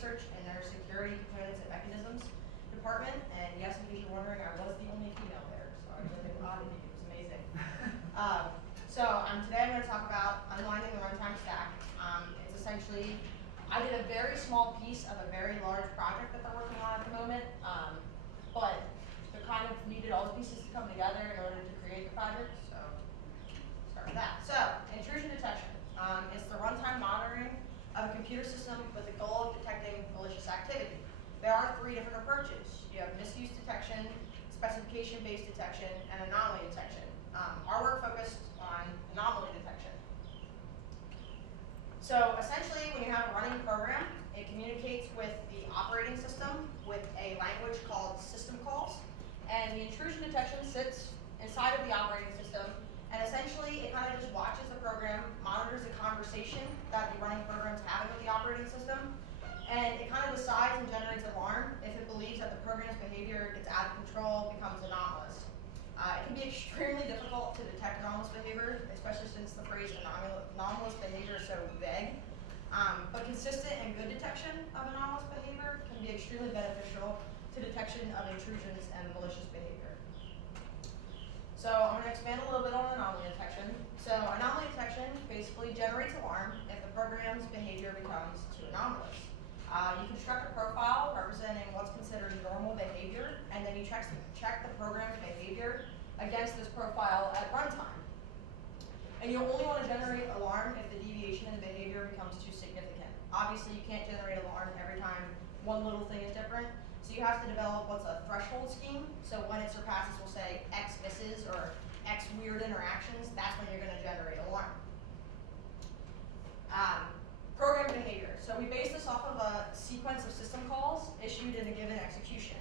research in their security components and mechanisms department. And yes, in case you're wondering, I was the only female there, so I was like an oddity. It was amazing. Today I'm going to talk about unwinding the runtime stack. It's essentially, I did a very small piece of a very large project that they're working on at the moment, but they kind of needed all the pieces to come together in order to create the project. So start with that. So intrusion detection. It's the runtime monitoring of a computer system with the goal of detecting malicious activity. There are 3 different approaches. You have misuse detection, specification-based detection, and anomaly detection. Our work focused on anomaly detection. So essentially, when you have a running program, it communicates with the operating system with a language called system calls. And the intrusion detection sits inside of the operating system. And essentially, it kind of just watches the program, monitors the conversation that the running program is having with the operating system. And it kind of decides and generates an alarm if it believes that the program's behavior gets out of control, becomes anomalous. It can be extremely difficult to detect anomalous behavior, especially since the phrase anomalous behavior is so vague. But consistent and good detection of anomalous behavior can be extremely beneficial to detection of intrusions and malicious behavior. So I'm going to expand a little bit on anomaly detection. So anomaly detection basically generates alarm if the program's behavior becomes too anomalous. You construct a profile representing what's considered normal behavior, and then you check the program's behavior against this profile at runtime. And you'll only want to generate alarm if the deviation in the behavior becomes too significant. Obviously, you can't generate alarm every time one little thing is different, so you have to develop what's a threshold scheme. So when it surpasses, we'll say, X misses or X weird interactions, that's when you're going to generate alarm. Program behavior. So we base this off of a sequence of system calls issued in a given execution.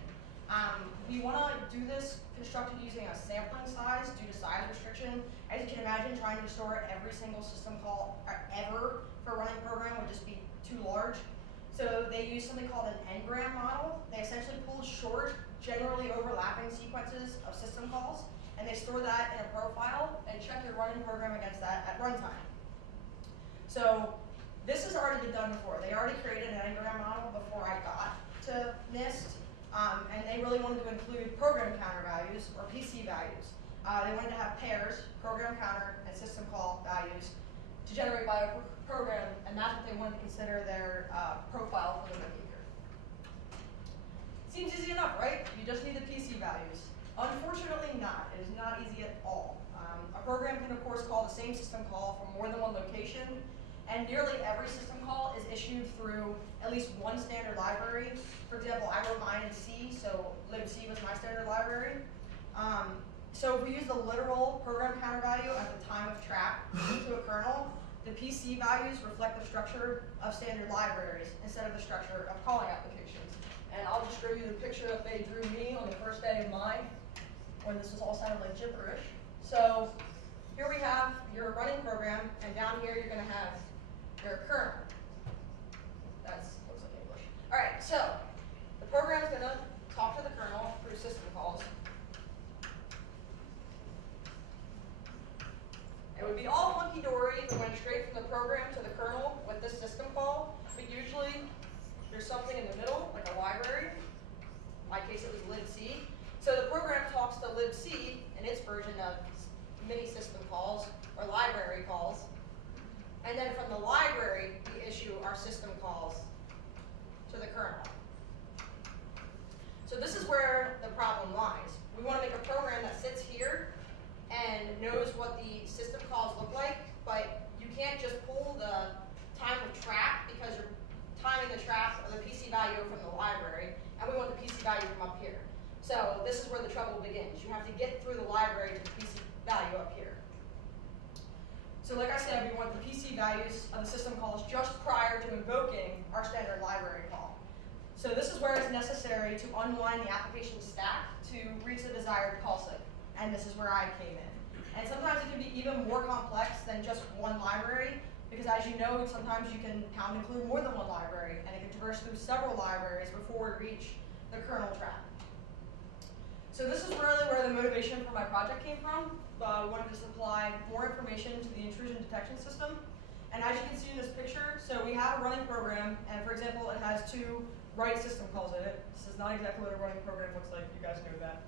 We want to do this constructed using a sampling size due to size restriction. As you can imagine, trying to store every single system call ever for a running program would just be too large. So they use something called an n-gram model. They essentially pull short, generally overlapping sequences of system calls, and they store that in a profile and check your running program against that at runtime. So this has already been done before. They already created an n-gram model before I got to NIST, and they really wanted to include program counter values, or PC values. They wanted to have pairs, program counter and system call values, to generate by a program, and that's what they wanted to consider their profile for the behavior. Seems easy enough, right? You just need the PC values. Unfortunately not. It is not easy at all. A program can, of course, call the same system call from more than one location, and nearly every system call is issued through at least one standard library. For example, I wrote mine in C, so libc was my standard library. So if we use the literal program counter value at the time of trap to a kernel, the PC values reflect the structure of standard libraries instead of the structure of calling applications. And I'll just show you the picture that they drew me on the first day of mine, when this was all sounded like gibberish. So here we have your running program, and down here you're going to have your kernel. That looks like English. All right, so the program is going to talk to the kernel through system calls. It would be all hunky-dory if it went straight from the program to the kernel with this system call, but usually there's something in the middle, like a library. In my case, it was libc. So the program talks to libc in its version of mini system calls or library calls. And then from the library, we issue our system calls to the kernel. So this is where the problem lies. We want to make a program that sits here and knows what the system calls look like, but you can't just pull the time of trap because you're timing the trap or the PC value from the library, and we want the PC value from up here. So this is where the trouble begins. You have to get through the library to the PC value up here. So like I said, we want the PC values of the system calls just prior to invoking our standard library call. So this is where it's necessary to unwind the application stack to reach the desired call set. And this is where I came in. And sometimes it can be even more complex than just one library, because as you know, sometimes you can count include more than one library, and it can traverse through several libraries before we reach the kernel trap. So this is really where the motivation for my project came from. We wanted to supply more information to the intrusion detection system, And as you can see in this picture, so we have a running program, and for example, it has 2 write system calls in it. This is not exactly what a running program looks like, you guys know that.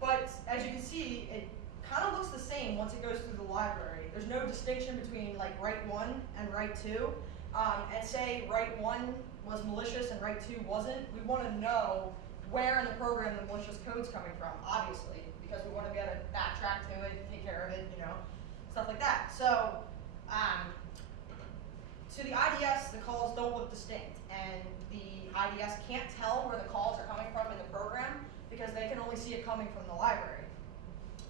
But as you can see, it kind of looks the same once it goes through the library. There's no distinction between like write 1 and write 2. And say write 1 was malicious and write 2 wasn't. We want to know where in the program the malicious code's coming from, obviously, because we want to be able to backtrack to it, take care of it, you know, stuff like that. So to the IDS, the calls don't look distinct, and the IDS can't tell where the calls are coming from in the program because they can only see it coming from the library.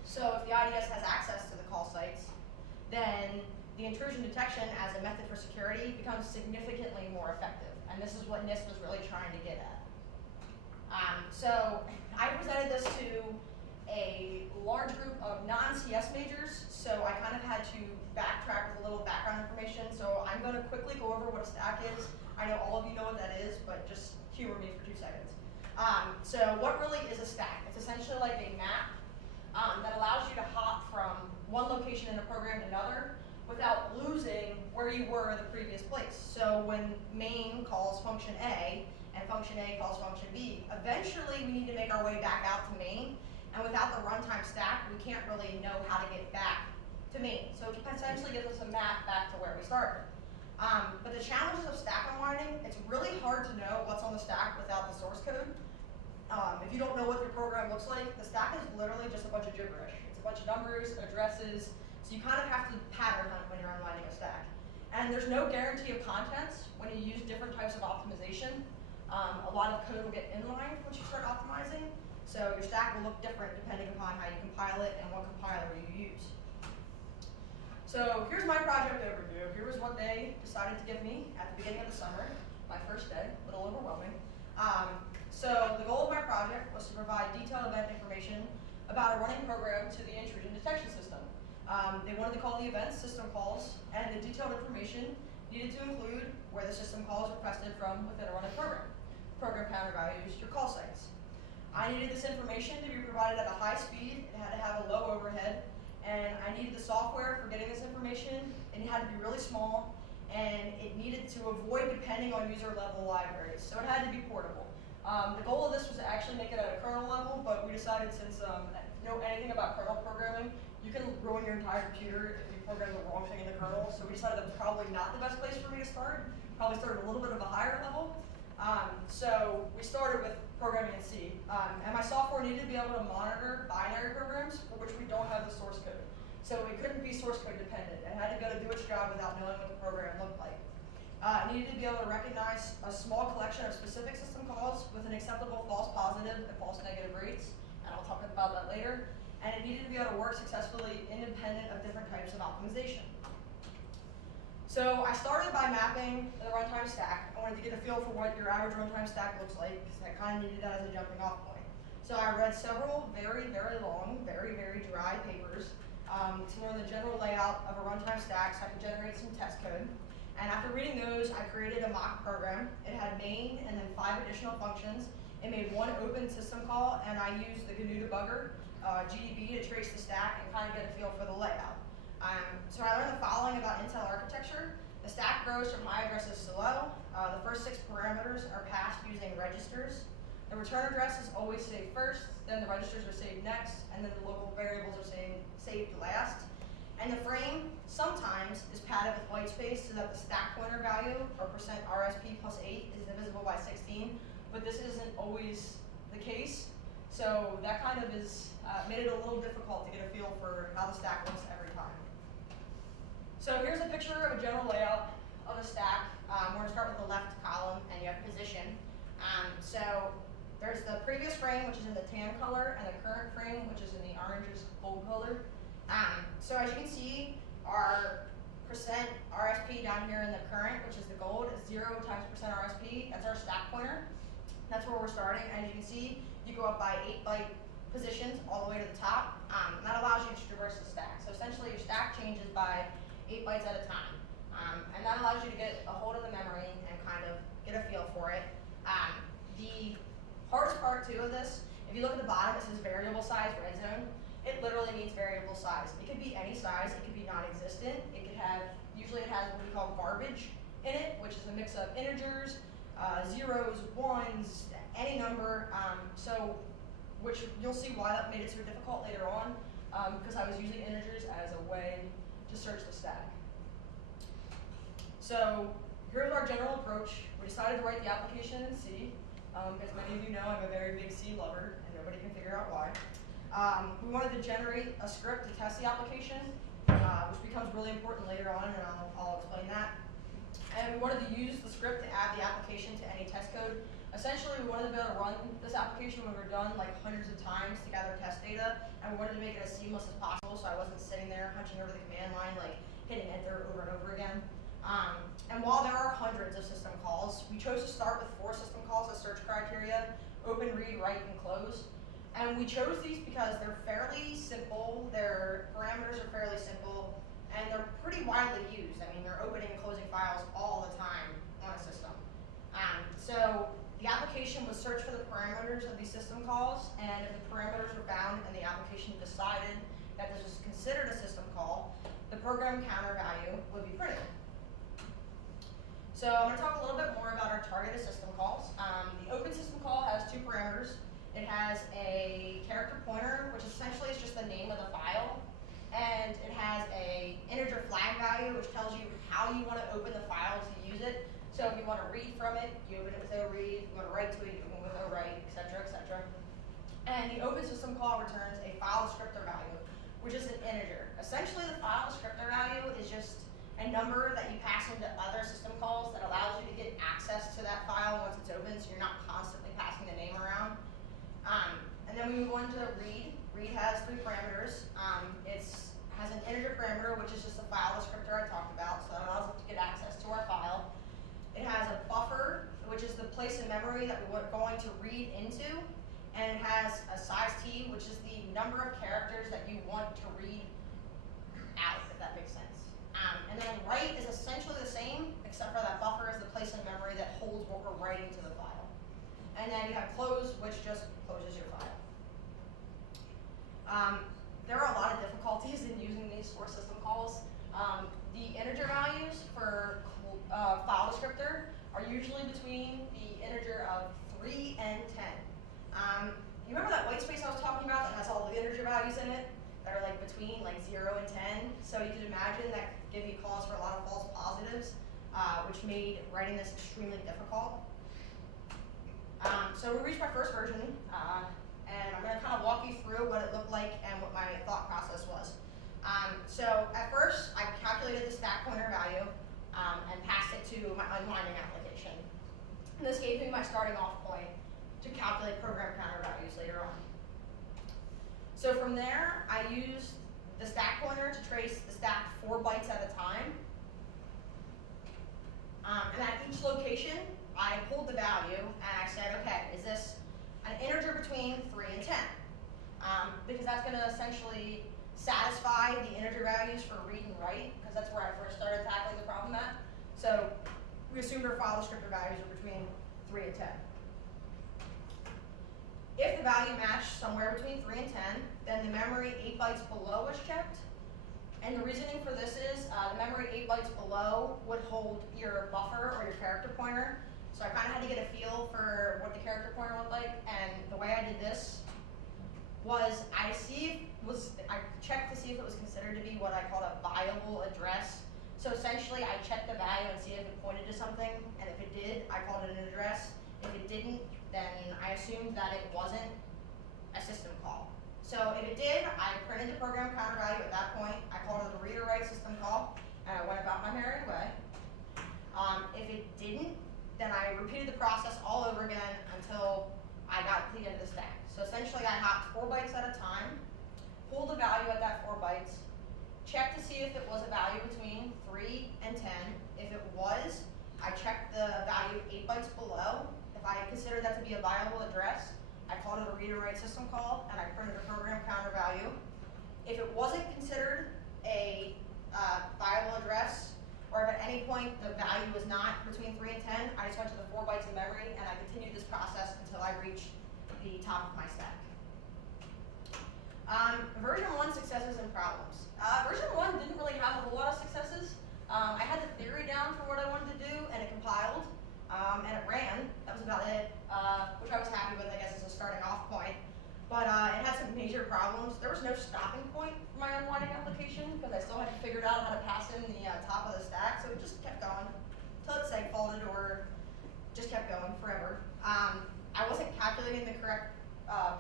So if the IDS has access to the call sites, then the intrusion detection as a method for security becomes significantly more effective, and this is what NIST was really trying to get at. So I presented this to a large group of non-CS majors, so I kind of had to backtrack with a little background information. So I'm going to quickly go over what a stack is. I know all of you know what that is, but just humor me for 2 seconds. So what really is a stack? It's essentially like a map that allows you to hop from one location in a program to another without losing where you were the previous place. So when main calls function A and function A calls function B, eventually we need to make our way back out to main, and without the runtime stack, we can't really know how to get back to main. So it essentially gives us a map back to where we started. But the challenges of stack unwinding, it's really hard to know what's on the stack without the source code. If you don't know what your program looks like, the stack is literally just a bunch of gibberish. It's a bunch of numbers, addresses, so you kind of have to pattern hunt when you're unwinding a stack. And there's no guarantee of contents when you use different types of optimization. A lot of code will get inline once you start optimizing, so your stack will look different depending upon how you compile it and what compiler you use. So here's my project overview. Here was what they decided to give me at the beginning of the summer, my first day, a little overwhelming. So the goal of my project was to provide detailed event information about a running program to the intrusion detection system. They wanted to call the events system calls, and the detailed information needed to include where the system call is requested from within a running program, program counter values, your call sites. I needed this information to be provided at a high speed, it had to have a low overhead, and I needed the software for getting this information, and it had to be really small, and it needed to avoid depending on user level libraries, so it had to be portable. The goal of this was to actually make it at a kernel level, but we decided since if you know anything about kernel programming, you can ruin your entire computer if you program the wrong thing in the kernel, so we decided that was probably not the best place for me to start. Probably started a little bit of a higher level. So we started with programming in C, and my software needed to be able to monitor binary programs for which we don't have the source code. So it couldn't be source code dependent. It had to be able to do its job without knowing what the program looked like. It needed to be able to recognize a small collection of specific system calls with an acceptable false positive and false negative rates, and I'll talk about that later. And it needed to be able to work successfully independent of different types of optimization. So I started by mapping the runtime stack. I wanted to get a feel for what your average runtime stack looks like, because I kind of needed that as a jumping off point. So I read several very, very long, very, very dry papers to learn the general layout of a runtime stack so I could generate some test code. And after reading those, I created a mock program. It had main and then 5 additional functions. It made 1 open system call, and I used the GNU debugger, GDB, to trace the stack and kind of get a feel for the layout. So I learned the following about Intel architecture. The stack grows from high addresses to low. The first 6 parameters are passed using registers. The return address is always saved first, then the registers are saved next, and then the local variables are saved last. And the frame sometimes is padded with white space so that the stack pointer value, or %RSP plus 8, is divisible by 16, but this isn't always the case. So that kind of is made it a little difficult to get a feel for how the stack looks every time. So here's a picture of a general layout of a stack. We're going to start with the left column, and you have position. So there's the previous frame, which is in the tan color, and the current frame, which is in the orangish gold color. So as you can see, our %RSP down here in the current, which is the gold, is 0 times %RSP. That's our stack pointer. That's where we're starting. As you can see, you go up by 8-byte positions all the way to the top. And that allows you to traverse the stack. So essentially, your stack changes by 8 bytes at a time. And that allows you to get a hold of the memory and kind of get a feel for it. The hardest part, too, of this, if you look at the bottom, it says variable size red zone. It literally means variable size. It could be any size. It could be non-existent. It could have usually it has what we call garbage in it, which is a mix of integers, zeros, ones, any number. Which you'll see why that made it so difficult later on, because I was using integers as a way to search the stack. So here's our general approach. We decided to write the application in C. As many of you know, I'm a very big C lover, and nobody can figure out why. We wanted to generate a script to test the application, which becomes really important later on, and I'll explain that. And we wanted to use the script to add the application to any test code. Essentially, we wanted to be able to run this application when we were done like hundreds of times to gather test data, and we wanted to make it as seamless as possible, so I wasn't sitting there punching over the command line, like hitting enter over and over again. And while there are hundreds of system calls, we chose to start with 4 system calls as search criteria: open, read, write, and close. And we chose these because they're fairly simple, their parameters are fairly simple, and they're pretty widely used. I mean, they're opening and closing files all the time on a system. So the application would search for the parameters of these system calls, and if the parameters were found and the application decided that this was considered a system call, the program counter value would be printed. So I'm going to talk a little bit more about our targeted system calls. The open system call has 2 parameters. It has a character pointer, which essentially is just the name of the file, and it has a integer flag value, which tells you how you want to open the file to use it. So if you want to read from it, you open it with a read. If you want to write to it, you open it with a write, etc., etc. And the open system call returns a file descriptor value, which is an integer. Essentially, the file descriptor value is just a number that you pass into other system calls that allows you to get access to that file once it's open, so you're not constantly passing the name around. And then we move on to read. Read has 3 parameters. It has an integer parameter, which is just a file descriptor I talked about, so that allows us to get access to our file. It has a buffer, which is the place in memory that we're going to read into, and it has a size t, which is the number of characters that you want to read out, if that makes sense. And then write is essentially the same, except for that buffer is the place in memory that holds what we're writing to the file. And then you have close, which just closes your file. There are a lot of difficulties in using these 4 system calls. The integer values for file descriptor are usually between the integer of 3 and 10. You remember that white space I was talking about that has all the integer values in it that are like between like 0 and 10? So you can imagine that could give you cause for a lot of false positives, which made writing this extremely difficult. So we reached my first version, and I'm going to kind of walk you through what it looked like and what my thought process was. So at first, I calculated the stack pointer value and passed it to my Unwinding application. And this gave me my starting off point to calculate program counter values later on. So from there, I used the stack pointer to trace the stack 4 bytes at a time. And at each location, I pulled the value and I said, okay, is this an integer between 3 and 10? Because that's going to essentially satisfy the integer values for read and write, because that's where I first started tackling the problem at. So we assumed our file descriptor values are between 3 and 10. If the value matched somewhere between 3 and 10, then the memory 8 bytes below was checked. And the reasoning for this is the memory 8 bytes below would hold your buffer or your character pointer. So I kind of had to get a feel for what the character pointer looked like, and the way I did this was I checked to see if it was considered to be what I called a viable address. So essentially, I checked the value and see if it pointed to something, and if it did, I called it an address. If it didn't, then I assumed that it wasn't a system call. So if it did, I printed the program counter value at that point. I called it a read or write system call, and I went about my merry way. If it didn't, then I repeated the process all over again until I got to the end of the stack. So essentially, I hopped 4 bytes at a time, pulled the value at that 4 bytes, checked to see if it was a value between 3 and 10. If it was, I checked the value 8 bytes below. If I considered that to be a viable address, I called it a read or write system call, and I printed a program counter value. If it wasn't considered a viable address, or if at any point the value was not between 3 and 10, I just went to the 4 bytes of memory, and I continued this process until I reached the top of my stack. Version 1 successes and problems. Version 1 didn't really have a whole lot of successes. I had the theory down for what I wanted to do, and it compiled, and it ran. That was about it, which I was happy with, I guess, as a starting off point. But it had some major problems. There was no stopping point for my unwinding application because I still hadn't figured out how to pass in the top of the stack, so it just kept going until it segfaulted or just kept going forever. I wasn't calculating the correct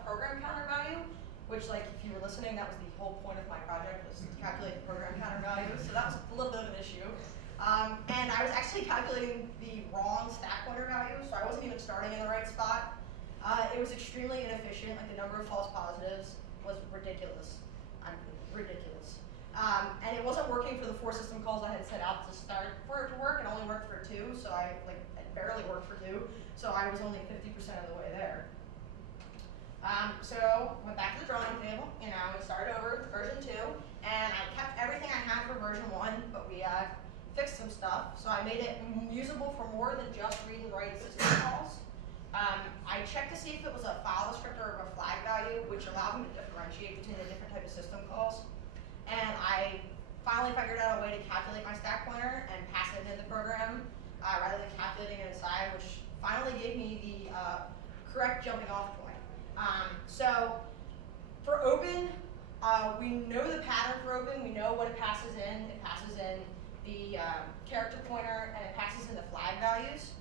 program counter value, which, like, if you were listening, that was the whole point of my project, was to calculate the program counter value. So that was a little bit of an issue. And I was actually calculating the wrong stack pointer value, so I wasn't even starting in the right spot. It was extremely inefficient. Like, the number of false positives was ridiculous. Ridiculous. And it wasn't working for the 4 system calls I had set out to start for it to work. It only worked for 2, so it barely worked for 2. So I was only 50% of the way there. So went back to the drawing table, we started over with version 2, and I kept everything I had for version 1, but we fixed some stuff. So I made it usable for more than just read and write system calls. I checked to see if it was a file descriptor or a flag value, which allowed me to differentiate between the different types of system calls. And I finally figured out a way to calculate my stack pointer and pass it into the program rather than calculating it inside, which finally gave me the correct jumping off point. So for open, we know the pattern for open. We know what it passes in. It passes in the character pointer, and it passes in the flag values.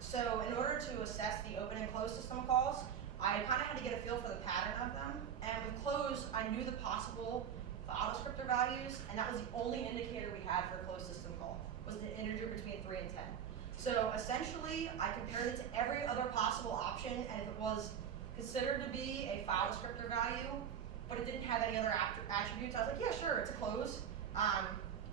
So in order to assess the open and close system calls, I kind of had to get a feel for the pattern of them. And with close, I knew the possible file descriptor values, and that was the only indicator we had for a closed system call, was the integer between 3 and 10. So essentially, I compared it to every other possible option, and if it was considered to be a file descriptor value, but it didn't have any other attributes, I was like, yeah, sure, it's a close.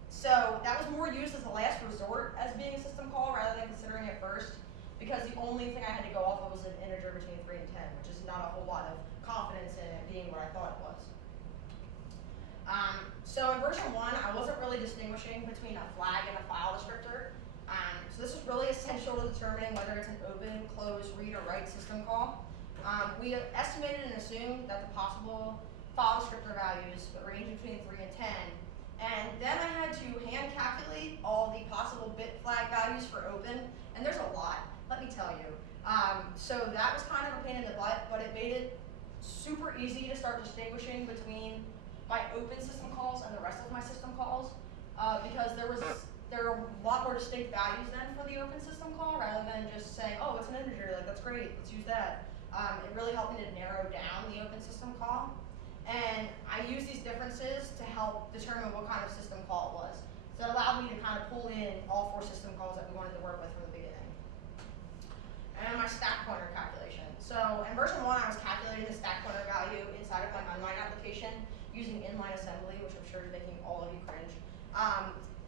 So that was more used as a last resort as being a system call rather than considering it first, because the only thing I had to go off of was an integer between 3 and 10, which is not a whole lot of confidence in it being what I thought it was. So in version 1, I wasn't really distinguishing between a flag and a file descriptor. So this is really essential to determining whether it's an open, close, read, or write system call. We estimated and assumed that the possible file descriptor values would range between 3 and 10. And then I had to hand calculate all the possible bit flag values for open, and there's a lot, let me tell you. So that was kind of a pain in the butt, but it made it super easy to start distinguishing between my open system calls and the rest of my system calls, because there are a lot more distinct values then for the open system call rather than just saying, oh, it's an integer, like that's great, let's use that. It really helped me to narrow down the open system call. And I use these differences to help determine what kind of system call it was. So it allowed me to kind of pull in all 4 system calls that we wanted to work with from the beginning. And my stack pointer calculation. So in version 1, I was calculating the stack pointer value inside of my Unwind application using inline assembly, which I'm sure is making all of you cringe.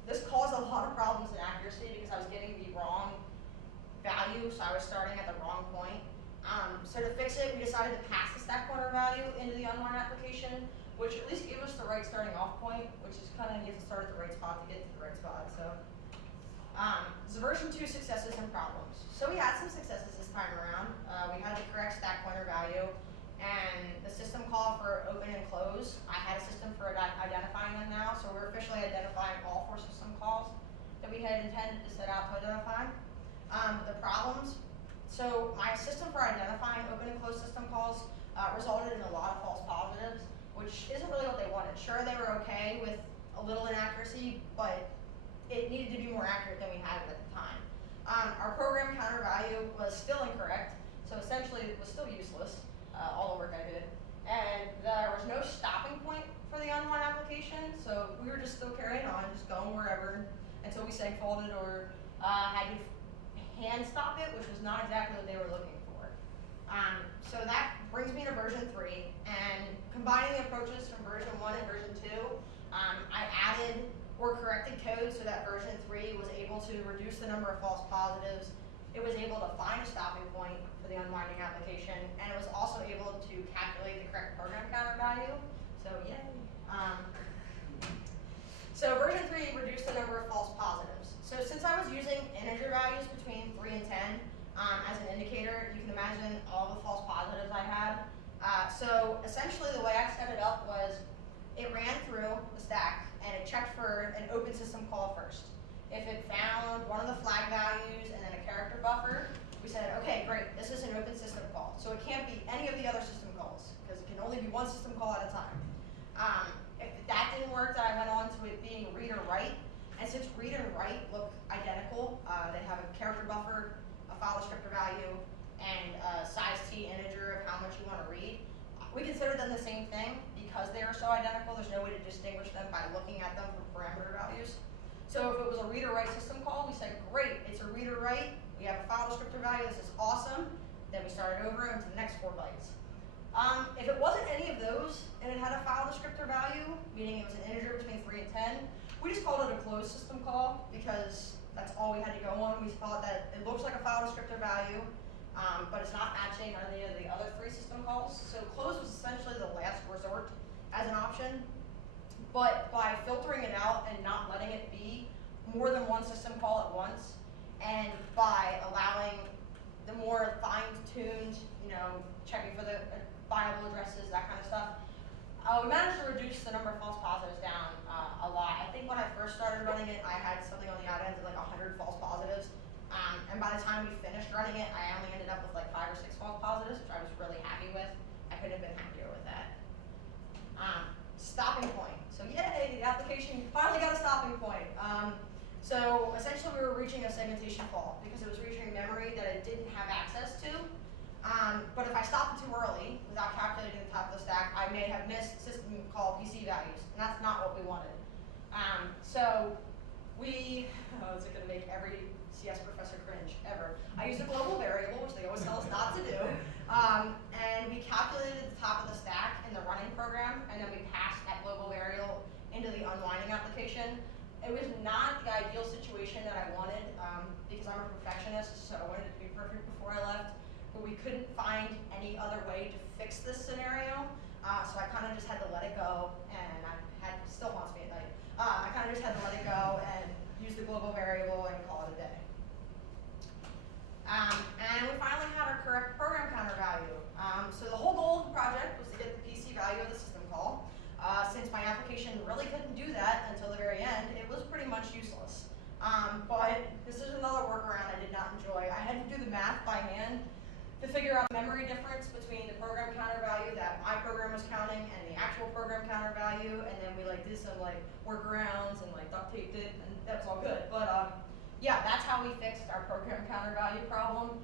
This caused a lot of problems in accuracy because I was getting the wrong value, so I was starting at the wrong point. So to fix it, we decided to pass the stack pointer value into the Unwind application, which at least gave us the right starting off point, which is kind of you have to start at the right spot to get to the right spot. So version 2 successes and problems. So we had some successes this time around. We had the correct stack pointer value, and the system call for open and close. I had a system for identifying them now, so we're officially identifying all 4 system calls that we had intended to set out to identify. The problems. So my system for identifying open and closed system calls resulted in a lot of false positives, which isn't really what they wanted. Sure, they were okay with a little inaccuracy, but it needed to be more accurate than we had it at the time. Our program counter value was still incorrect, so essentially it was still useless, all the work I did. And there was no stopping point for the Unwind application, so we were just still carrying on, just going wherever until we segfaulted or had to hand stop it, which was not exactly what they were looking for. So that brings me to version 3, and combining the approaches from version 1 and version 2, I added or corrected code so that version 3 was able to reduce the number of false positives. It was able to find a stopping point for the unwinding application, and it was also able to calculate the correct program counter value. So yay. So version 3 reduced the number of false positives. So since I was using integer values between 3 and 10 as an indicator, you can imagine all the false positives I had. So essentially the way I set it up was it ran through the stack and it checked for an open system call first. buffer, we said, okay, great, this is an open system call. So it can't be any of the other system calls, because it can only be one system call at a time. If that didn't work, then I went on to it being read or write. And since read and write look identical, they have a character buffer, a file descriptor value, and a size t integer of how much you want to read. We consider them the same thing because they are so identical. There's no way to distinguish them by looking at them for parameter values. So if it was a read or write system call, we said, great, it's a read or write. We have a file descriptor value. This is awesome. Then we started over into the next 4 bytes. If it wasn't any of those and it had a file descriptor value, meaning it was an integer between 3 and 10, we just called it a closed system call because that's all we had to go on. We thought that it looks like a file descriptor value, but it's not matching any of the other 3 system calls. So closed was essentially the last resort as an option. But by filtering it out and not letting it be more than one system call at once, and by allowing the more fine-tuned, checking for the viable addresses, that kind of stuff, we managed to reduce the number of false positives down a lot. I think when I first started running it, I had something on the odd end of like 100 false positives. And by the time we finished running it, I only ended up with like 5 or 6 false positives, which I was really happy with. I couldn't have been happier with that. Stopping point. So yay, the application finally got a stopping point. So essentially we were reaching a segmentation fault because it was reaching memory that it didn't have access to. But if I stopped it too early without calculating the top of the stack, I may have missed system call PC values, and that's not what we wanted. So we, is it going to make every CS professor cringe ever? I used a global variable, which they always tell us not to do, and we calculated the top of the stack in the running program, and then we passed that global variable into the unwinding application. It was not the ideal situation that I wanted because I'm a perfectionist, so I wanted it to be perfect before I left. But we couldn't find any other way to fix this scenario, so I kind of just had to let it go, and still haunts me at night. I kind of just had to let it go and use the global variable and call it a day. And we finally had our correct program counter value. So the whole goal of the project was to get the PC value of the system call. Since my application really couldn't do that until the very end, it was pretty much useless. But this is another workaround I did not enjoy. I had to do the math by hand to figure out memory difference between the program counter value that my program was counting and the actual program counter value, and then we did some workarounds and duct taped it, and that was all good. But yeah, that's how we fixed our program counter value problem.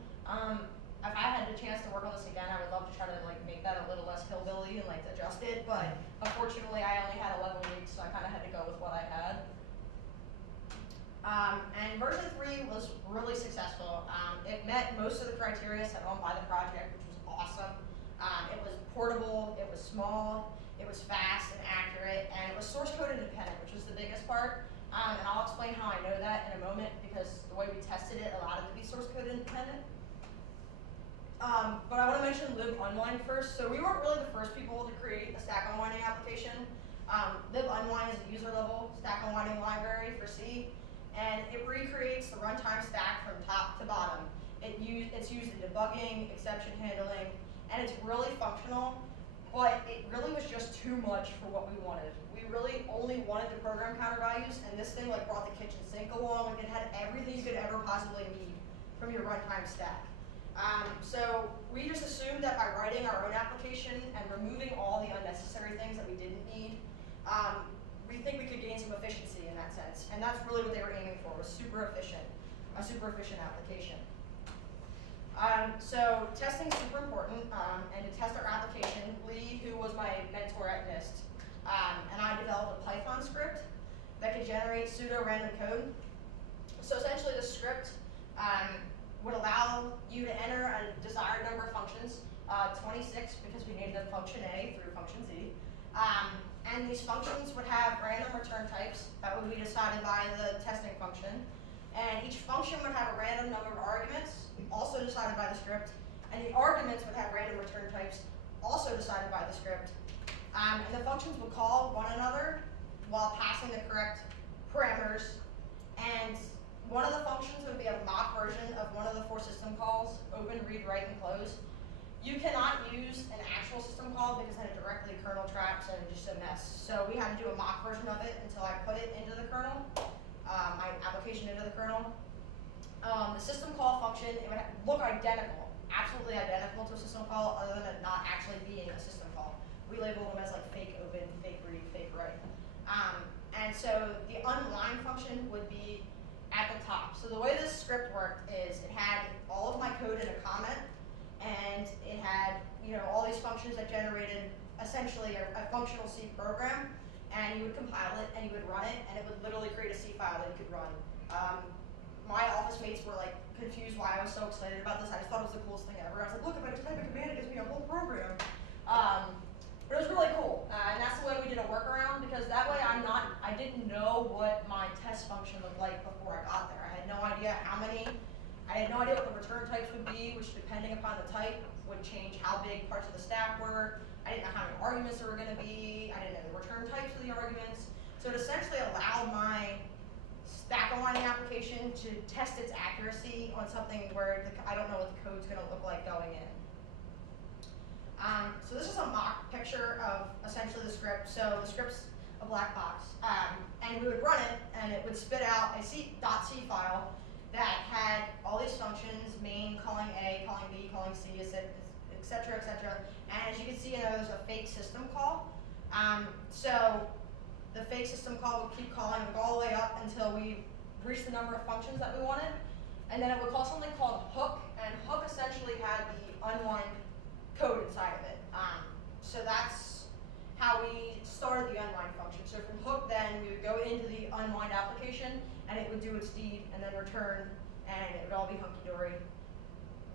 If I had the chance to work on this again, I would love to try to make that a little less hillbilly and adjust it, but unfortunately I only had 11 weeks, so I kind of had to go with what I had. And version 3 was really successful. It met most of the criteria set on by the project, which was awesome. It was portable, it was small, it was fast and accurate, and it was source code independent, which was the biggest part. And I'll explain how I know that in a moment because the way we tested it allowed it to be source code independent. But I want to mention libunwind first. So we weren't really the first people to create a stack unwinding application. Libunwind is a user level stack unwinding library for C. And it recreates the runtime stack from top to bottom. It's used in debugging, exception handling, and it's really functional, but it really was just too much for what we wanted. We really only wanted the program counter values, and this thing brought the kitchen sink along. It had everything you could ever possibly need from your runtime stack. So we just assumed that by writing our own application and removing all the unnecessary things that we didn't need, we think we could gain some efficiency in that sense. And that's really what they were aiming for, was a super efficient application. So testing is super important, and to test our application, Lee, who was my mentor at NIST, and I developed a Python script that could generate pseudo-random code. So essentially the script would allow you to enter a desired number of functions, 26 because we named them function A through function Z. And these functions would have random return types that would be decided by the testing function. And each function would have a random number of arguments, also decided by the script. And the arguments would have random return types, also decided by the script. And the functions would call one another while passing the correct parameters. And one of the functions would be a mock version of one of the 4 system calls: open, read, write, and close. You cannot use an actual system call because then it directly kernel traps and it's just a mess. So we had to do a mock version of it until I put it into the kernel, my application into the kernel. The system call function, it would look identical, absolutely identical to a system call, other than it not actually being a system call. We label them as like fake open, fake read, fake write. And so the unwind function would be at the top. So the way this script worked is it had all of my code in a comment, and it had all these functions that generated essentially a functional C program, and you would compile it and you would run it, and it would literally create a C file that you could run. My office mates were like confused why I was so excited about this. I just thought it was the coolest thing ever. I was like, look, if I just type a command, it gives me a whole program. But it was really cool, and that's the way we did a workaround, because that way I didn't know what my test function looked like before I got there. I had no idea I had no idea what the return types would be, which depending upon the type would change how big parts of the stack were. I didn't know how many arguments there were going to be. I didn't know the return types of the arguments. So it essentially allowed my stack aligning application to test its accuracy on something where I don't know what the code's going to look like going in. So this is a mock picture of essentially the script. So the script's a black box, and we would run it, and it would spit out a .c file that had all these functions: main calling A, calling B, calling C, etc., etc. And as you can see, there's a fake system call. So the fake system call would keep calling, would go all the way up until we reached the number of functions that we wanted, and then it would call something called hook, and hook essentially had the unwind code inside of it. So that's how we started the unwind function. So from hook, then we would go into the unwind application, and it would do its deed, and then return, and it would all be hunky-dory.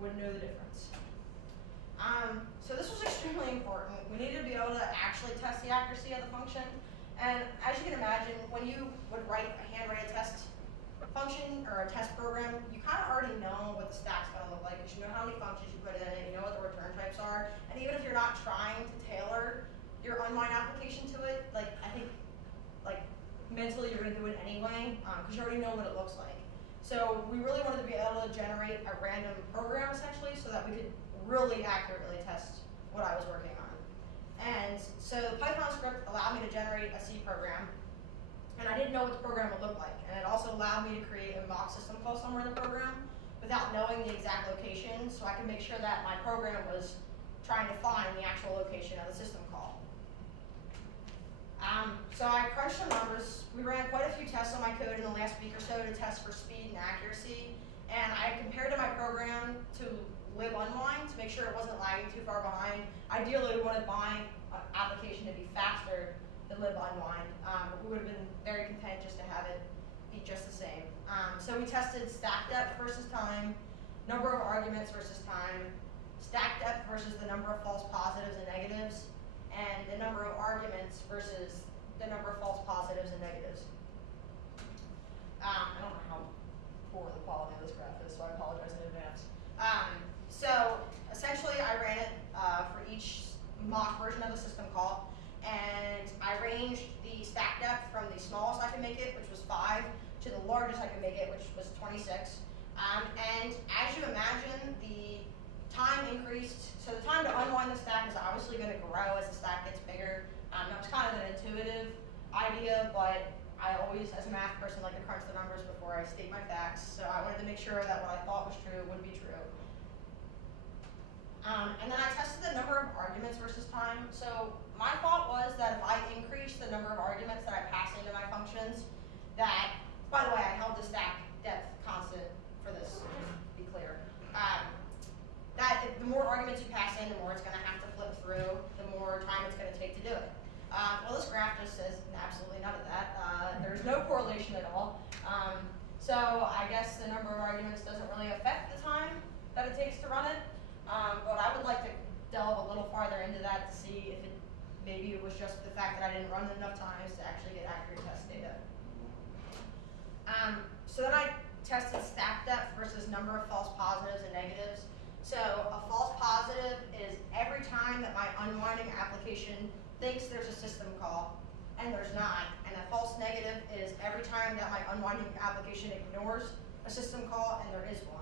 Wouldn't know the difference. So this was extremely important. We needed to be able to actually test the accuracy of the function. And as you can imagine, when you would write a hand-write test function or a test program, you kind of already know what the stack's going to look like, because you know how many functions you put in it, you know what the return types are, and even if you're not trying to tailor your unwind application to it, I think mentally you're going to do it anyway, because you already know what it looks like. So we really wanted to be able to generate a random program essentially, so that we could really accurately test what I was working on. And so the Python script allowed me to generate a C program, and I didn't know what the program would look like. And it also allowed me to create a mock system call somewhere in the program without knowing the exact location, so I could make sure that my program was trying to find the actual location of the system call. So I crunched some numbers. We ran quite a few tests on my code in the last week or so to test for speed and accuracy, and I compared to my program to lib unwind to make sure it wasn't lagging too far behind. Ideally, we wanted my application to be faster than lib unwind, but we would have been very content just to have it be just the same. So we tested stack depth versus time, number of arguments versus time, stack depth versus the number of false positives and negatives, and the number of arguments versus the number of false positives and negatives. I don't know how poor the quality of this graph is, so I apologize in advance. So essentially, I ran it for each mock version of the system call, and I ranged the stack depth from the smallest I could make it, which was 5, to the largest I could make it, which was 26. And as you imagine, the time increased. So the time to unwind the stack is obviously going to grow as the stack gets bigger. That's kind of an intuitive idea, but I always, as a math person, like to crunch the numbers before I state my facts. So I wanted to make sure that what I thought was true would be true. And then I tested the number of arguments versus time. So my thought was that if I increase the number of arguments that I pass into my functions, that, by the way, I held the stack depth constant for this, just to be clear. That the more arguments you pass in, the more it's going to have to flip through, the more time it's going to take to do it. Well, this graph just says absolutely none of that. There's no correlation at all. So I guess the number of arguments doesn't really affect the time that it takes to run it. But I would like to delve a little farther into that to see if maybe it was just the fact that I didn't run it enough times to actually get accurate test data. So then I tested stack depth versus number of false positives and negatives. So a false positive is every time that my unwinding application thinks there's a system call, and there's not. And a false negative is every time that my unwinding application ignores a system call, and there is one.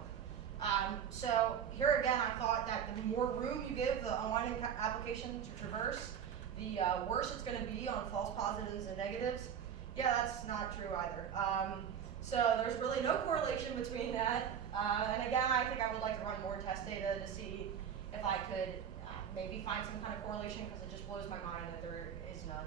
So here again, I thought that the more room you give the unwinding application to traverse, the worse it's going to be on false positives and negatives. Yeah, that's not true either. So there's really no correlation between that. And again, I think I would like to run more test data to see if I could maybe find some kind of correlation, because it just blows my mind that there is none.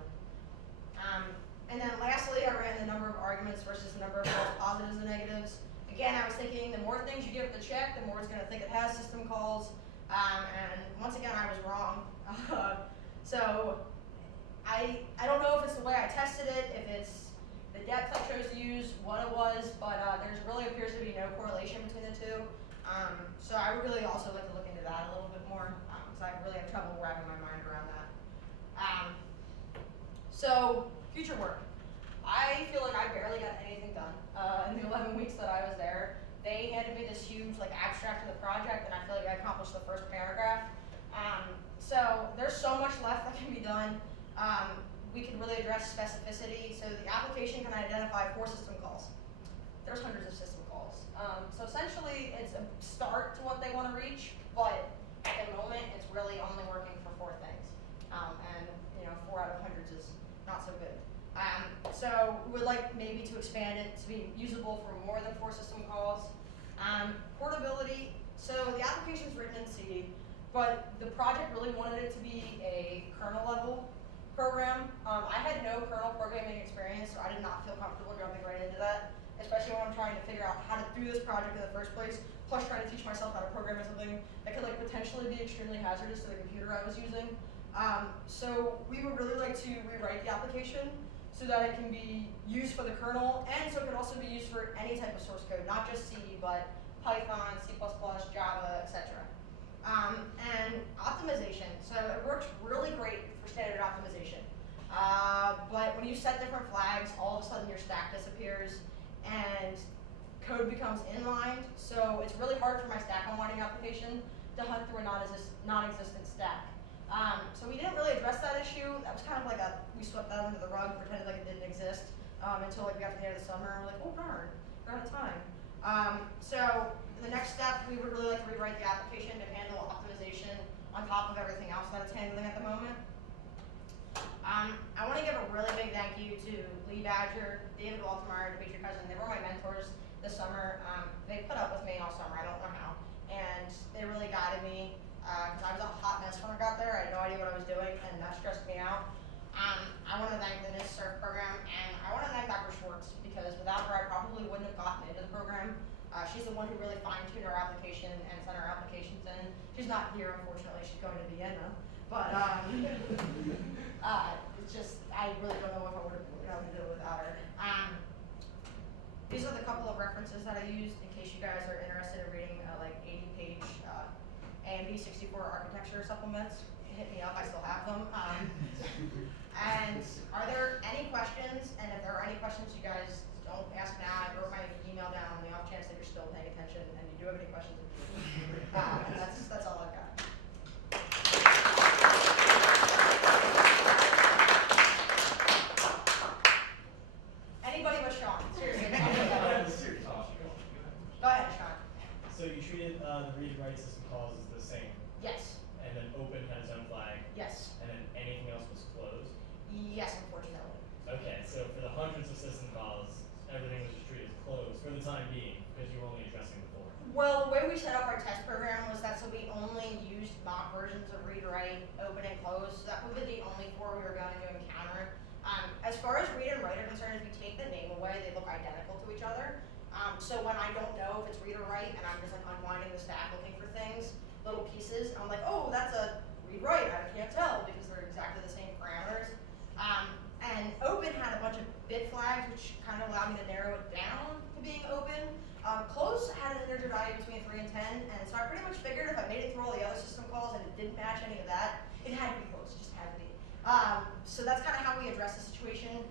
And then lastly, I ran the number of arguments versus the number of false positives and negatives. Again, I was thinking the more things you give it the check, the more it's going to think it has system calls. And once again, I was wrong. So I don't know if it's the way I tested it, if it's the depth I chose to use, what it was, but there really appears to be no correlation between the two. So I would really also like to look into that a little bit more, because I really have trouble wrapping my mind around that. So future work. I feel like I barely got anything done in the 11 weeks that I was there. They handed me this huge abstract of the project, and I feel like I accomplished the first paragraph. So there's so much left that can be done. We can really address specificity. So the application can identify 4 system calls. There's hundreds of system calls. So essentially, it's a start to what they want to reach, but at the moment, it's really only working for 4 things. And 4 out of hundreds is not so good. So we would like maybe to expand it to be usable for more than 4 system calls. Portability. So the application is written in C, but the project really wanted it to be a kernel level program. I had no kernel programming experience, so I did not feel comfortable jumping right into that, especially when I'm trying to figure out how to do this project in the first place, plus trying to teach myself how to program something that could potentially be extremely hazardous to the computer I was using. So we would really like to rewrite the application so that it can be used for the kernel, and so it can also be used for any type of source code, not just C, but Python, C++, Java, etc. And optimization. So it works really great for standard optimization. But when you set different flags, all of a sudden your stack disappears and code becomes inlined. So it's really hard for my stack unwinding application to hunt through a non-existent stack. So we didn't really address that issue. That was kind of we swept that under the rug, pretended like it didn't exist until we got to the end of the summer, and we're like, oh darn, we're out of time. So the next step, we would really like to rewrite the application to handle optimization on top of everything else that it's handling at the moment. I want to give a really big thank you to Lee Badger, David Waltermeyer, Demetri Cousin. They were my mentors this summer. They put up with me all summer, I don't know how, and they really guided me because I was a hot mess when I got there. I had no idea what I was doing, and that stressed me out. I want to thank the NIST CERF program, and I want to thank Dr. Schwartz, because without her, I probably wouldn't have gotten into the program. She's the one who really fine-tuned our application and sent our applications in. She's not here, unfortunately. She's going to Vienna. But it's just, I really don't know if I would have been able to do it without her. These are the couple of references that I used in case you guys are interested in reading 80-page AMD 64 architecture supplements. Hit me up, I still have them. And are there any questions? And if there are any questions you guys don't ask now, I wrote my email down on the off chance that you're still paying attention and you do have any questions. And that's all I've got. Anybody but Sean, seriously. Go ahead, Sean. So you treated the read and write system calls as the same? Yes. And then open had its own flag? Yes. And then anything else was closed? Yes, unfortunately. Okay, so for the hundreds of system calls, everything was just treated as closed for the time being, because you were only addressing the 4. Well, the way we set up our test program was that so we only used mock versions of read, write, open, and close. So that would be the only 4 we were going to encounter. As far as read and write are concerned, if you take the name away, they look identical to each other. So when I don't know if it's read or write, and I'm just unwinding the stack looking for things, little pieces, I'm like, oh, that's a read write. I can't tell because they're exactly the same parameters. And open had a bunch of bit flags, which kind of allowed me to narrow it down to being open. Close had an integer value between 3 and 10, and so I pretty much figured if I made it through all the other system calls and it didn't match any of that, it had to be close, it just had to be. So that's kind of how we addressed the situation.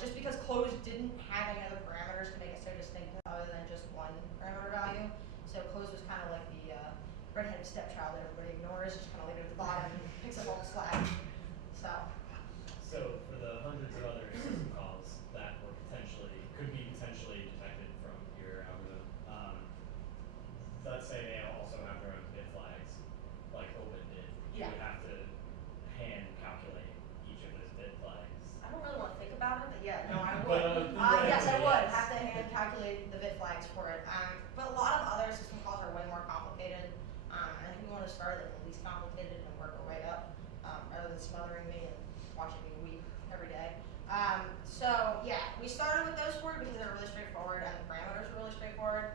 Just because close didn't have any other parameters to make it so distinct other than just one parameter value. So close was kind of like the redheaded stepchild that everybody ignores, just kind of leave it at the bottom and picks up all the slack. So for the hundreds of other system calls that were could be potentially detected from your algorithm, let's say they also have their own bit flags, like open did. Yeah. You would have to hand calculate each of those bit flags. I don't really want to think about it, but yeah, no, I But, would. Yes, I would have to hand calculate the bit flags for it. But a lot of other to start at the least complicated and work our way up, rather than smothering me and watching me weep every day. So yeah, we started with those four because they're really straightforward and the parameters are really straightforward.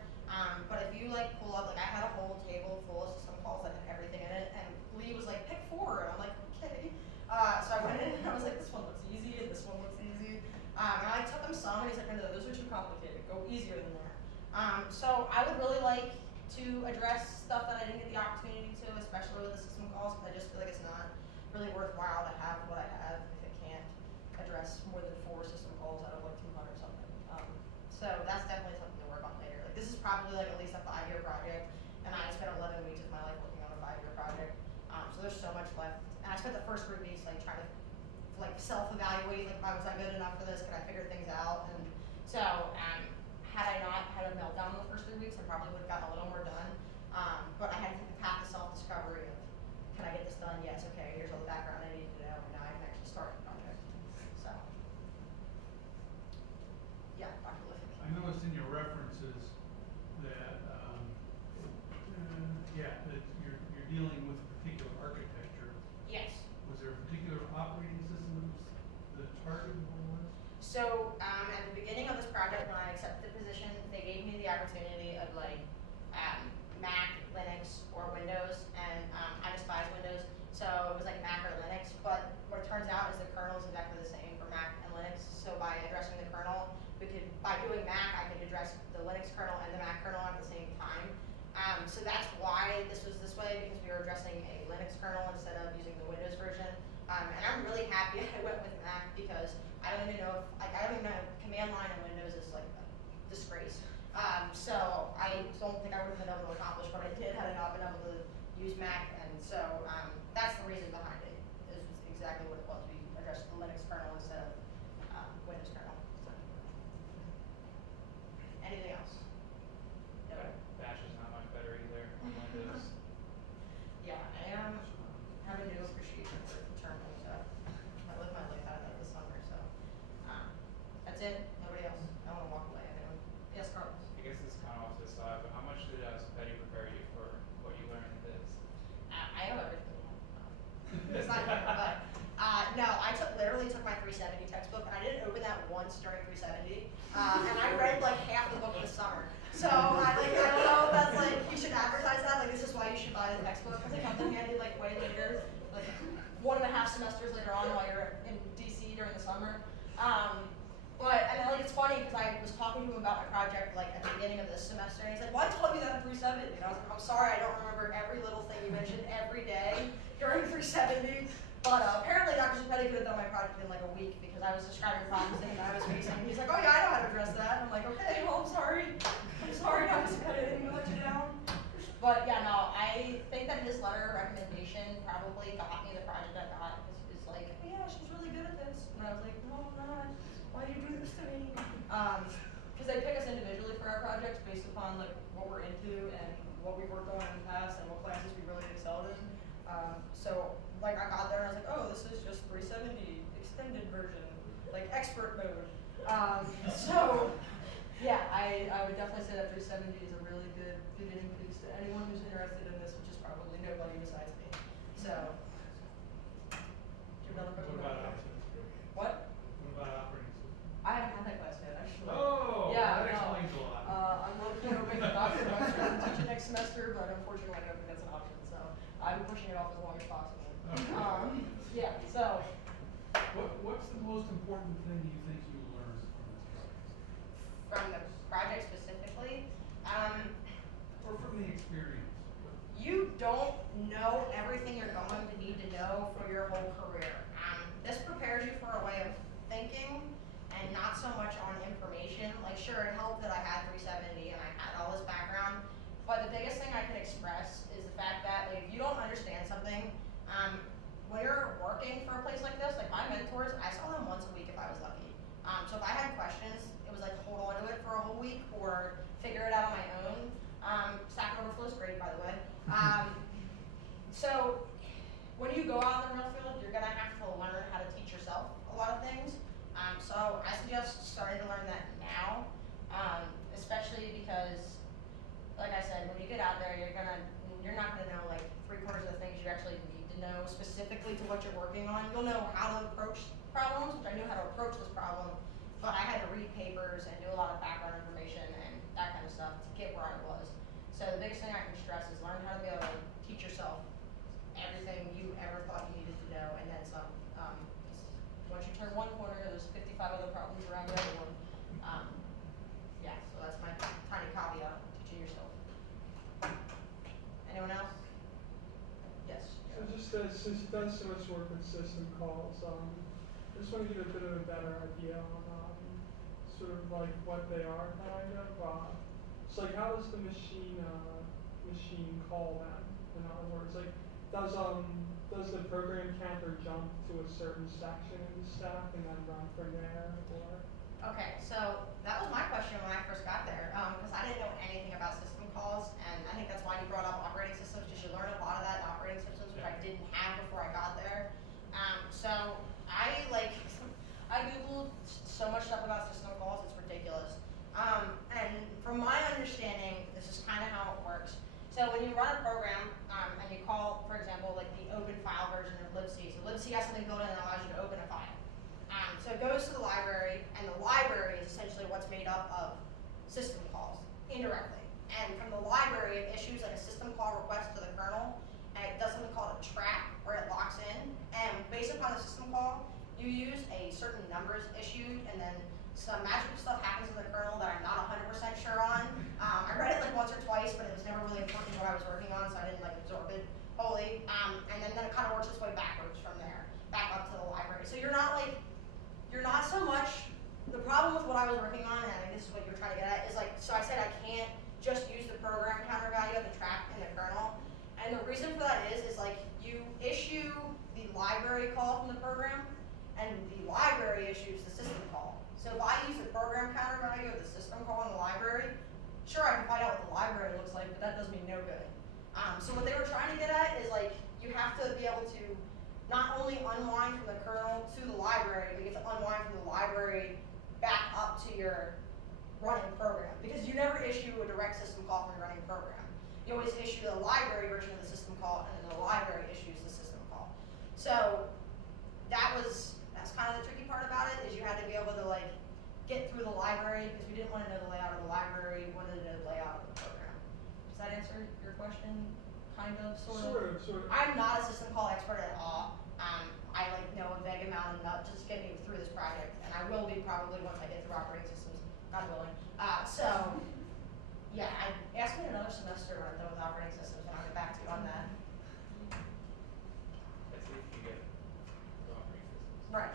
But if you like pull up, like I had a whole table full of system calls that had everything in it, and Lee was like, pick 4, and I'm like, okay. So I went in and I was like, this one looks easy and this one looks easy. And I took him some, and he's like, no, those are too complicated. Go easier than that. So I would really like to address stuff that I didn't get the opportunity to, especially with the system calls, because I just feel like it's not really worthwhile to have what I have if it can't address more than 4 system calls out of like 200 something. So that's definitely something to work on later. Like this is probably like at least a 5-year project, and I spent 11 weeks of my life working on a 5-year project. So there's so much left, and I spent the first 3 weeks like trying to like self-evaluate, like was I good enough for this? Could I figure things out? And so had I not had a meltdown in the first 3 weeks, I probably would have gotten a little more done. But I had to take the path to self-discovery of, can I get this done? Yes, okay, here's all the background I need to know, and now I can actually start the project. So, yeah, Dr. Liffey. I noticed in your references that, that you're dealing with a particular architecture. Yes. Was there a particular operating system the target was? So, at the beginning of this project, when I accepted the position, they gave me the opportunity of like Mac, Linux, or Windows, and I despise Windows, so it was like Mac or Linux. But what it turns out is the kernel is exactly the same for Mac and Linux. So by addressing the kernel, by doing Mac, I could address the Linux kernel and the Mac kernel at the same time. So that's why this was this way, because we were addressing a Linux kernel instead of using the Windows version. And I'm really happy I went with Mac because I don't even know if, like, I don't even know, command line in Windows is like a disgrace. So I don't think I would have been able to accomplish what I did had I not been able to use Mac. And so that's the reason behind it. Is exactly what it was. We addressed the Linux kernel instead of Windows kernel. So. Anything else? No. Bash is not much better either on Windows. Yeah, I have a new appreciation for terminal stuff. I live my life out of that this summer, so that's it. Nobody else. I want to walk away. Anyone? Yes, Carlos. I guess this is kind of off to the side, but how much did Betty prepare you for what you learned in this? I know everything. It's not fair, but no, I literally took my 370 textbook, and I didn't open that once during 370, and I read like half the book this summer. So I don't know if that's like, you should advertise that, like this is why you should buy the textbook, because I got them handed like way later, like 1.5 semesters later on while you're in DC during the summer. And then, like, it's funny because I was talking to him about my project like at the beginning of this semester, and he's like, "Well, I taught you that in 370." And I was like, "I'm sorry, I don't remember every little thing you mentioned every day during 370." But apparently, Dr. Zapetti could have done my project in like a week because I was describing problems that I was facing. He's like, "Oh yeah, I know how to address that." And I'm like, "Okay, well, I'm sorry, Dr. Zapetti, I didn't mean to let you down." But yeah, no, I think that his letter of recommendation probably got me the project I got. It's like, oh, yeah, she's really good at this, and I was like, no, I'm not. Why do you do this to me? Because they pick us individually for our projects based upon like what we're into and what we've worked on in the past and what classes we really excelled in. So like I got there and I was like, oh, this is just 370 extended version, like expert mode. So yeah, I would definitely say that 370 is a really good beginning piece to anyone who's interested in this, which is probably nobody besides me. So, do you have another question? What about options? What? What about operating system? I haven't had that class yet, actually. Oh, yeah, that explains a lot. I'm looking to make a doctor of extra and teach it next semester, but unfortunately I don't think that's an option, so I'm pushing it off as long as possible. Okay. Yeah, so. What's the most important thing you think you learned from this project? From the project specifically, Or from the experience? you don't know everything you're going to need to know for your whole career. This prepares you for a way of thinking and not so much on information. Like sure, it helped that I had 370 and I had all this background, but the biggest thing I can express is the fact that like, if you don't understand something, when you're working for a place like this, like my mentors, I saw them once a week if I was lucky. So if I had questions, it was like hold on to it for a whole week or figure it out on my own. Stack Overflow is great, by the way. So when you go out in the real field, you're gonna have to learn how to teach yourself a lot of things. So I suggest starting to learn that now, especially because, like I said, when you get out there, you're not gonna know like 3/4 know specifically to what you're working on. You'll know how to approach problems, which I knew how to approach this problem, but I had to read papers and do a lot of background information and that kind of stuff to get where I was. So the biggest thing I can stress is learn how to be able to teach yourself everything you ever thought you needed to know, and then some. Once you turn one corner, there's 55 other problems around the other one. Yeah, so that's my tiny caveat, teaching yourself. Anyone else? Yes. So just since you've done so much work with system calls, I just want to get a bit of a better idea on sort of like what they are kind of. So like how does the machine call them? In other words, like does the program counter jump to a certain section in the stack and then run from there, or? Okay, so that was my question when I first got there, because I didn't know anything about system calls, and I think that's why you brought up operating systems, because you learn a lot of that in operating systems, which I didn't have before I got there. So I Googled so much stuff about system calls, it's ridiculous. And from my understanding, this is kind of how it works. So when you run a program, and you call, for example, like the open file version of libc, so libc has something built in that allows you to open a file. So it goes to the library, and the library is essentially what's made up of system calls, indirectly. And from the library, it issues like a system call request to the kernel, and it does something called a trap, where it locks in. And based upon the system call, you use a certain numbers issued, and then some magical stuff happens in the kernel that I'm not 100% sure on. I read it like once or twice, but it was never really important to what I was working on, so I didn't like absorb it wholly. And then it kind of works its way backwards from there, back up to the library. So you're not so much, the problem with what I was working on, and I think this is what you're trying to get at, is like, so I said I can't just use the program counter value of the trap in the kernel. And the reason for that is like, you issue the library call from the program, and the library issues the system call. So if I use the program counter value of the system call in the library, sure, I can find out what the library looks like, but that does me no good. So what they were trying to get at is like, you have to be able to not only unwind from the kernel to the library, but you have to unwind from the library back up to your running program. Because you never issue a direct system call from your running program. You always issue the library version of the system call, and then the library issues the system call. So that's kind of the tricky part about it, is you had to be able to like get through the library, because we didn't want to know the layout of the library, we wanted to know the layout of the program. Does that answer your question? Kind of, sort of? Sort of. I'm not a system call expert at all. I like know a vague amount enough to just get me through this project, and I will be probably once I get through operating systems, God willing. So, yeah, ask me another semester when I'm done with operating systems, and I'll get back to you on that. Let's see if you get through operating systems. Right,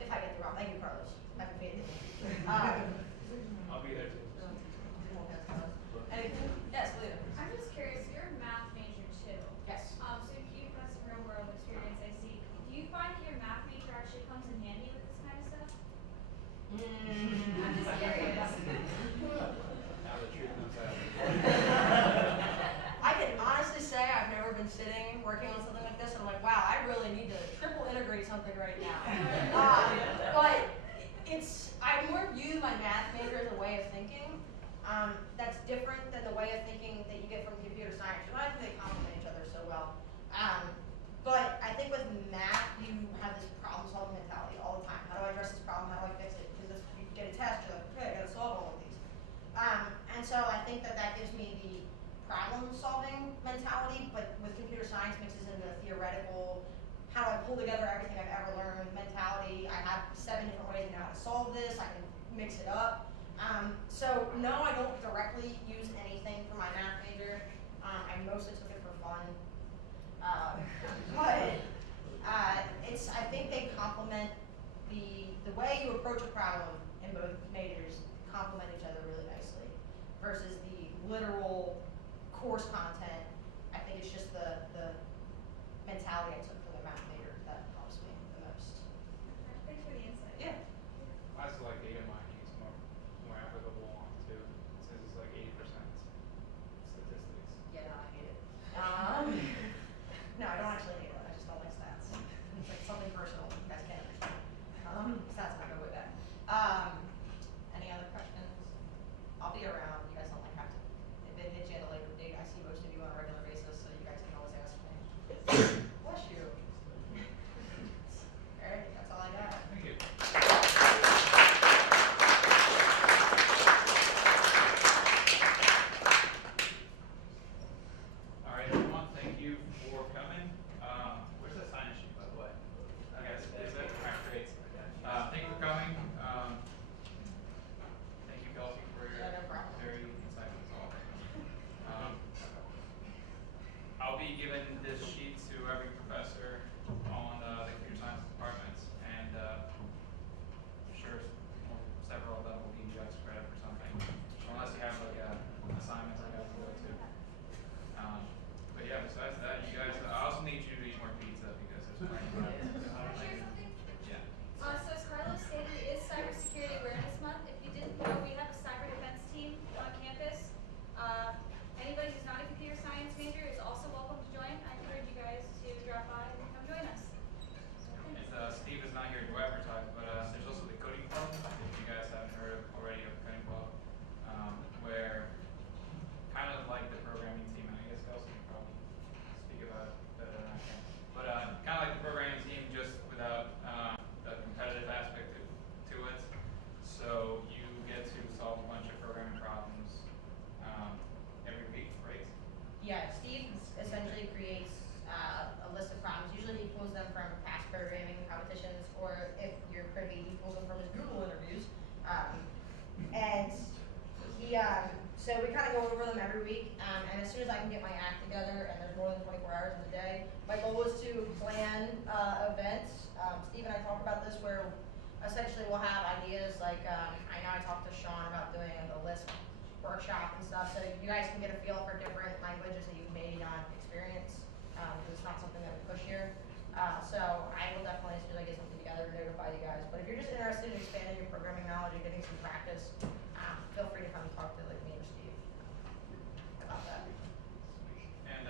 if I get through. Thank you, Carlos. Have faith in me. I'll be there too. Anything? Yes, Leah. I'm just curious, you're a math major too. Yes. So you have some real world experience, I see. Do you find that your math major actually comes in handy with this kind of stuff? I'm just curious. Now the truth comes out. I can honestly say I've never been sitting working on something like this and I'm like, wow, I really need to triple integrate something right now. But I more view my math major as a way of thinking that's different than the way of thinking that you get from computer science. And I think they complement each other so well. But I think with math, you have this problem-solving mentality all the time. How do I address this problem? How do I fix it? Because if you get a test, you're like, okay, I gotta solve all of these. And so I think that gives me the problem-solving mentality, but with computer science mixes into theoretical, how do I pull together everything I've ever learned mentality. I have 7 different ways I know how to solve this. I can mix it up. So no, I don't directly use anything for my math major. I mostly took it for fun. But I think they complement the way you approach a problem in both majors complement each other really nicely versus the literal course content. I think it's just the mentality I took from the math major that helps me the most. Thanks for the insight. Yeah. I also like data mining is more applicable on too, since it's like 80% statistics. Yeah, no, I hate it. No, I don't actually hate it. I just don't like stats. It's like something personal. You guys can't understand. Stats might go way back. Any other questions? I'll be around. You guys don't like have to. If it hits you at a later date, I see most of you on a regular given this sheet to every professor on the computer science departments, and I'm sure several of them will give you guys credit for something, unless you have like assignments you guys can go to. But yeah, besides that, you guys, I also need you to eat more pizza because it's plenty of Can I share something? Yeah. So as Carlos stated, it is Cybersecurity Awareness Month. If you didn't know, we have a cyber defense team on campus. Anybody who's not a computer science major is also welcome to join. I encourage you guys to drop by and come join us. And Steve is not here to advertise, but there's also the coding club. If you guys haven't heard already of the coding club, where kind of like the programming team, and I guess Kelsey can probably speak about it better than I can. But kind of like the programming team, just without the competitive aspect to it. So you get to solve a bunch of programming problems every week, right? Yeah, Steve essentially creates a list of problems. Usually he pulls them from past programming competitions, or if you're privy, he pulls them from his Google interviews. And he, so we kind of go over them every week, and as soon as I can get my act together, and there's more than 24 hours in the day, my goal is to plan events. Steve and I talk about this where essentially we'll have ideas like, I know I talked to Sean about doing the Lisp workshop and stuff, so you guys can get a feel for different languages that you may not experience, because it's not something that we push here. So I will definitely, as soon as I get something together, notify you guys. But if you're just interested in expanding your programming knowledge and getting some practice, feel free to come talk to like me or Steve about that. And